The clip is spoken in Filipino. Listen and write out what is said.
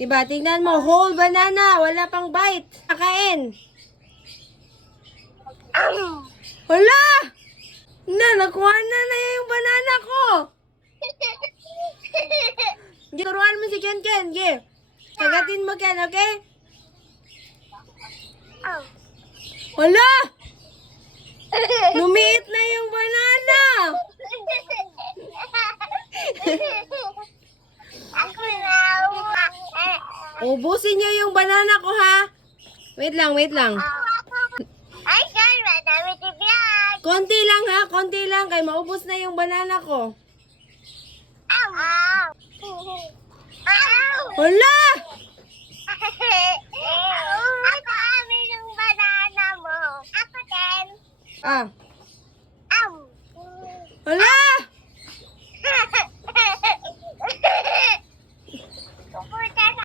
Diba? Tingnan mo, whole banana. Wala pang bite. Kakain. Hala! Nakuha na yung banana ko. Turuan mo si Ken Ken. Ge. Kagatin mo Ken, okay? Hala! Lumiit na yung banana. Ako na. Ubusin niyo yung banana ko, ha? Wait lang, wait lang. Ay, God, madami si Vlog. Konti lang, ha? Konti lang. Kaya maubos na yung banana ko. Ow! Ow! Hala! Ako amin yung banana mo. Ako din. Ah. Ow! Hala!